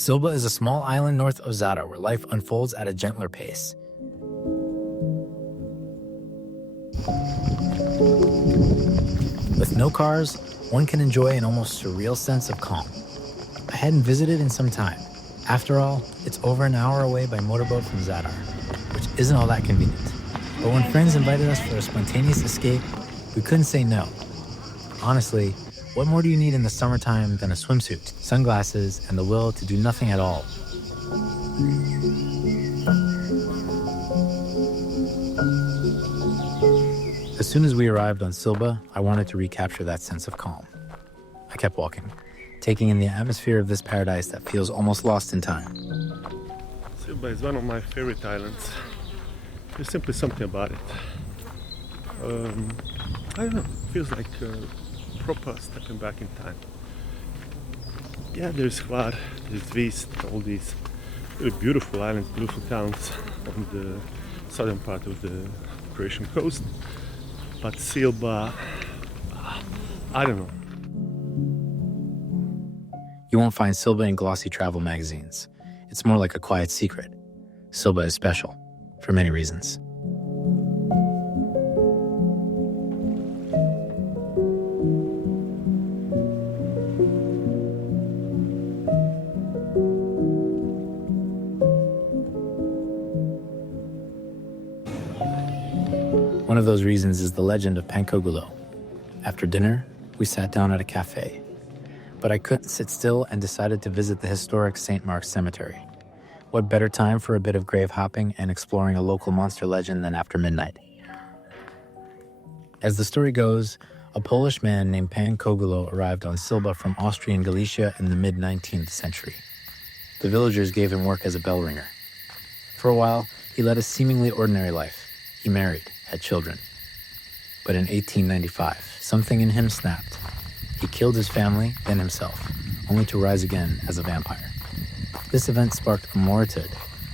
Silba is a small island north of Zadar where life unfolds at a gentler pace. With no cars, one can enjoy an almost surreal sense of calm. I hadn't visited in some time. After all, it's over an hour away by motorboat from Zadar, which isn't all that convenient. But when friends invited us for a spontaneous escape, we couldn't say no. Honestly, what more do you need in the summertime than a swimsuit, sunglasses, and the will to do nothing at all? As soon as we arrived on Silba, I wanted to recapture that sense of calm. I kept walking, taking in the atmosphere of this paradise that feels almost lost in time. Silba is one of my favorite islands. There's simply something about it. I don't know, it feels like proper stepping back in time. Yeah, there's Hvar, there's Vist, all these really beautiful islands, beautiful towns on the southern part of the Croatian coast. But Silba, I don't know. You won't find Silba in glossy travel magazines. It's more like a quiet secret. Silba is special, for many reasons. One of those reasons is the legend of Pankogulo. After dinner, we sat down at a cafe. But I couldn't sit still and decided to visit the historic St. Mark's Cemetery. What better time for a bit of grave hopping and exploring a local monster legend than after midnight? As the story goes, a Polish man named Pan Kulo arrived on Silba from Austrian Galicia in the mid-19th century. The villagers gave him work as a bell ringer. For a while, he led a seemingly ordinary life. He married, had children. But in 1895, something in him snapped. He killed his family, then himself, only to rise again as a vampire. This event sparked a moritid,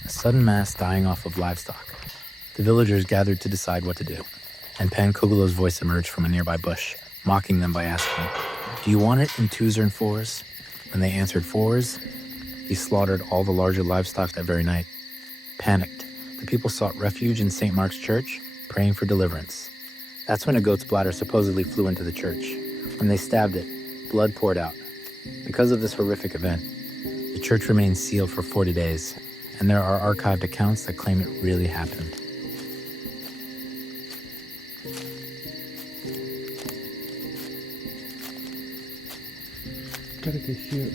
a sudden mass dying off of livestock. The villagers gathered to decide what to do, and Pan Kulo's voice emerged from a nearby bush, mocking them by asking, "Do you want it in twos or in fours?" When they answered fours, he slaughtered all the larger livestock that very night. Panicked, the people sought refuge in St. Mark's Church, praying for deliverance. That's when a goat's bladder supposedly flew into the church. When they stabbed it, blood poured out. Because of this horrific event, the church remained sealed for 40 days, and there are archived accounts that claim it really happened. Gotta get here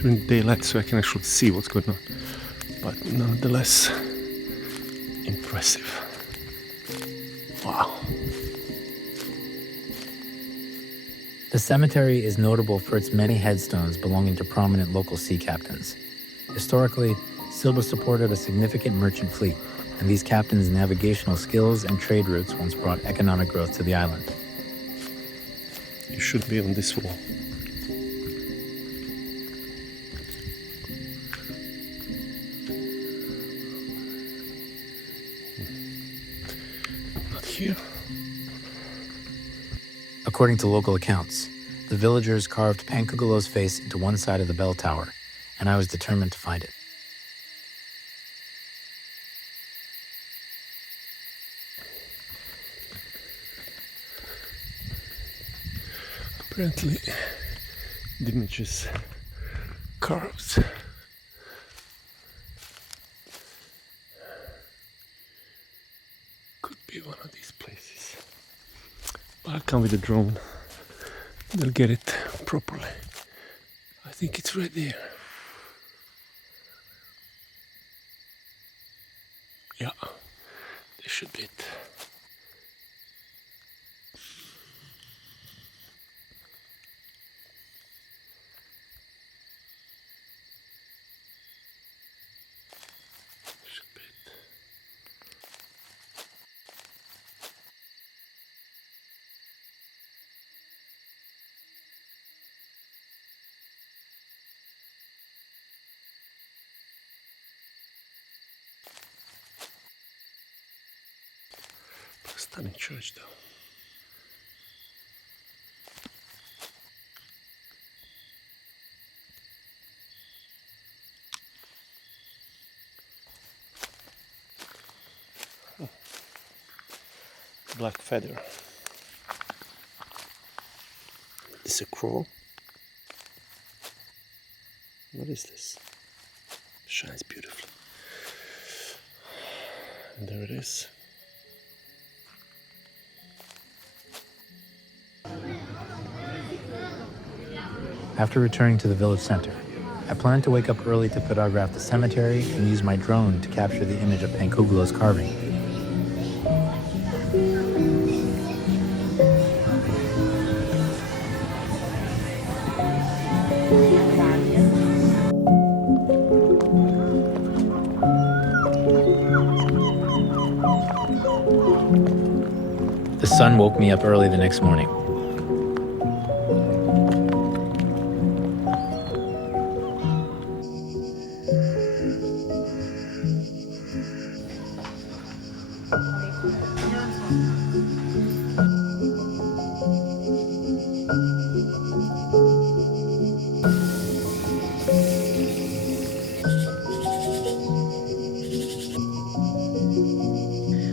during daylight so I can actually see what's going on. But nonetheless, impressive. Wow. The cemetery is notable for its many headstones belonging to prominent local sea captains. Historically, Silba supported a significant merchant fleet, and these captains' navigational skills and trade routes once brought economic growth to the island. You should be on this wall. Not here. According to local accounts, the villagers carved Pankogulo's face into one side of the bell tower, and I was determined to find it. Apparently, the image is carved. Could be one of these places. But I'll come with a drone. They'll get it properly. I think it's right there. Yeah, this should be it. Should be it. Stunning church though. black feather. Is this a crow? What is this? Shines beautifully. And there it is. After returning to the village center, I planned to wake up early to photograph the cemetery and use my drone to capture the image of Pankogulo's carving. The sun woke me up early the next morning.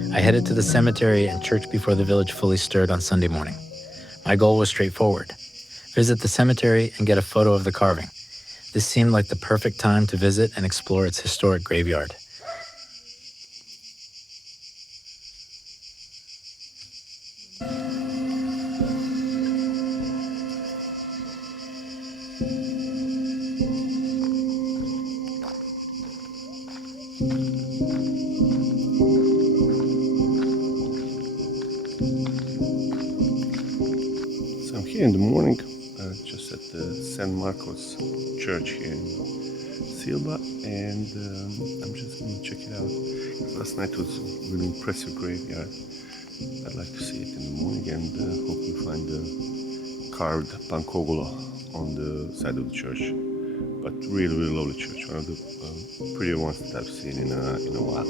I headed to the cemetery and church before the village fully stirred on Sunday morning. My goal was straightforward: visit the cemetery and get a photo of the carving. This seemed like the perfect time to visit and explore its historic graveyard. So I'm here in the morning, just at the San Marcos church here in Silba, and I'm just going to check it out. Last night was a really impressive graveyard. I'd like to see it in the morning and hopefully find the carved Pankogulo on the side of the church. But really, really lovely church, one of the prettier ones that I've seen in a while.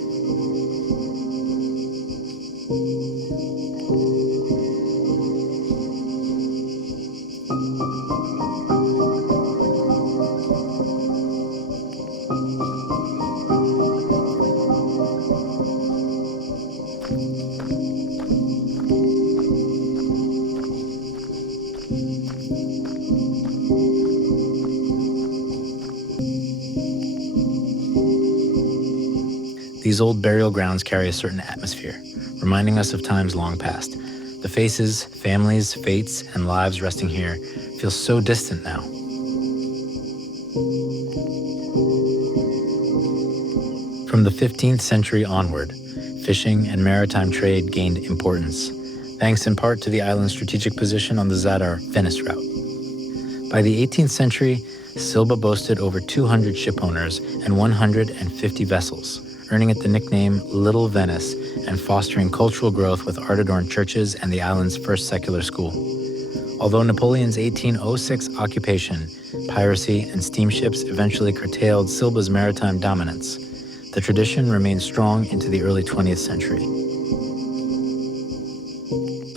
These old burial grounds carry a certain atmosphere, reminding us of times long past. The faces, families, fates, and lives resting here feel so distant now. From the 15th century onward, fishing and maritime trade gained importance, thanks in part to the island's strategic position on the Zadar-Venice route. By the 18th century, Silba boasted over 200 shipowners and 150 vessels, earning it the nickname Little Venice and fostering cultural growth with art-adorned churches and the island's first secular school. Although Napoleon's 1806 occupation, piracy, and steamships eventually curtailed Silba's maritime dominance, the tradition remained strong into the early 20th century.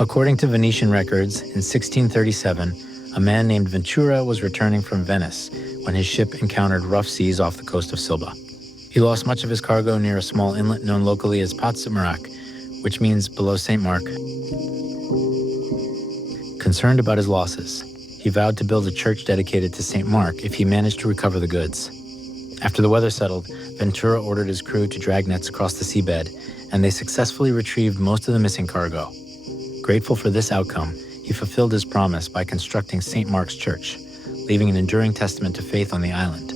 According to Venetian records, in 1637, a man named Ventura was returning from Venice when his ship encountered rough seas off the coast of Silba. He lost much of his cargo near a small inlet known locally as Patsamarak, which means below St. Mark. Concerned about his losses, he vowed to build a church dedicated to St. Mark if he managed to recover the goods. After the weather settled, Ventura ordered his crew to drag nets across the seabed, and they successfully retrieved most of the missing cargo. Grateful for this outcome, he fulfilled his promise by constructing St. Mark's Church, leaving an enduring testament to faith on the island.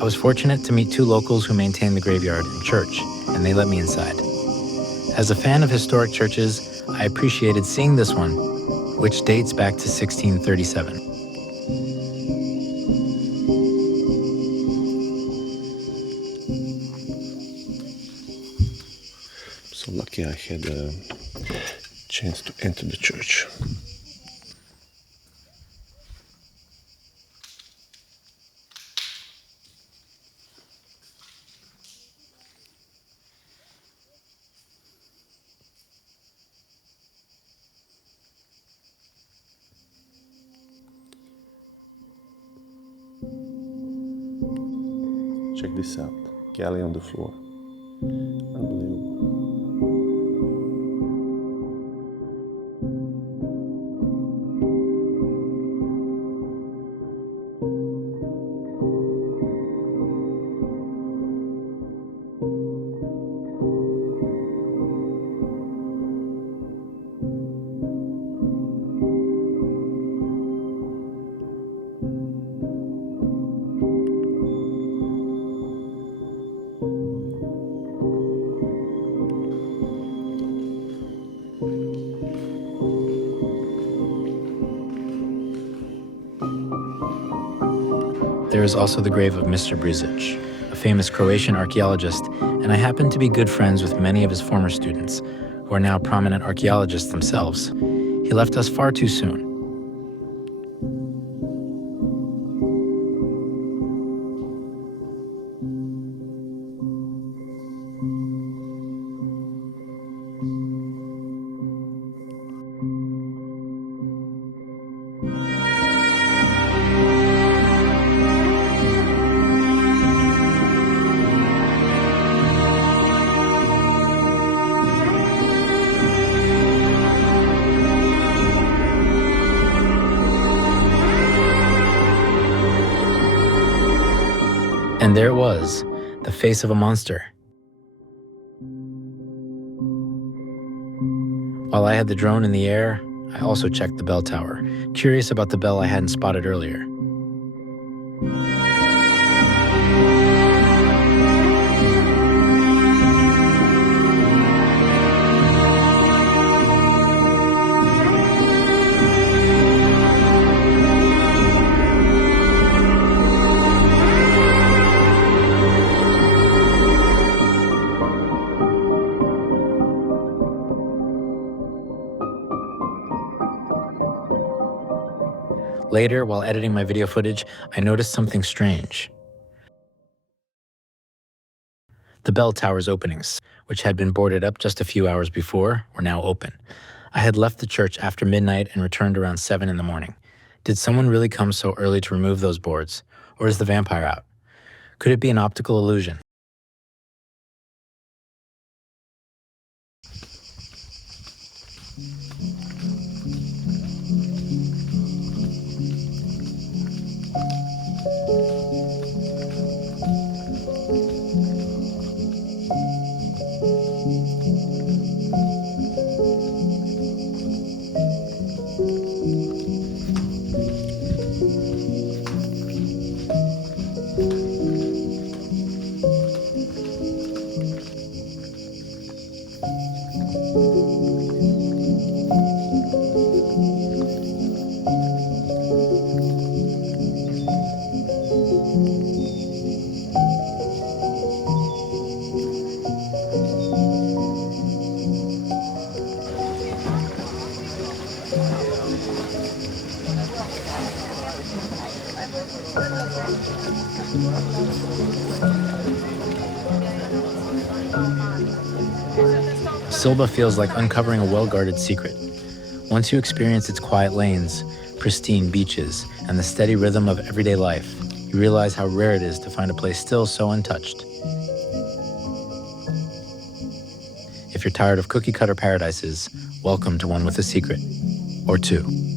I was fortunate to meet two locals who maintain the graveyard and church, and they let me inside. As a fan of historic churches, I appreciated seeing this one, which dates back to 1637. So lucky I had a chance to enter the church. Check this out. Galley on the floor. Unbelievable. There is also the grave of Mr. Brizic, a famous Croatian archaeologist, and I happen to be good friends with many of his former students, who are now prominent archaeologists themselves. He left us far too soon. And there it was, the face of a monster. While I had the drone in the air, I also checked the bell tower, curious about the bell I hadn't spotted earlier. Later, while editing my video footage, I noticed something strange. The bell tower's openings, which had been boarded up just a few hours before, were now open. I had left the church after midnight and returned around 7 in the morning. Did someone really come so early to remove those boards? Or is the vampire out? Could it be an optical illusion? Silba feels like uncovering a well-guarded secret. Once you experience its quiet lanes, pristine beaches, and the steady rhythm of everyday life, you realize how rare it is to find a place still so untouched. If you're tired of cookie-cutter paradises, welcome to one with a secret. Or two.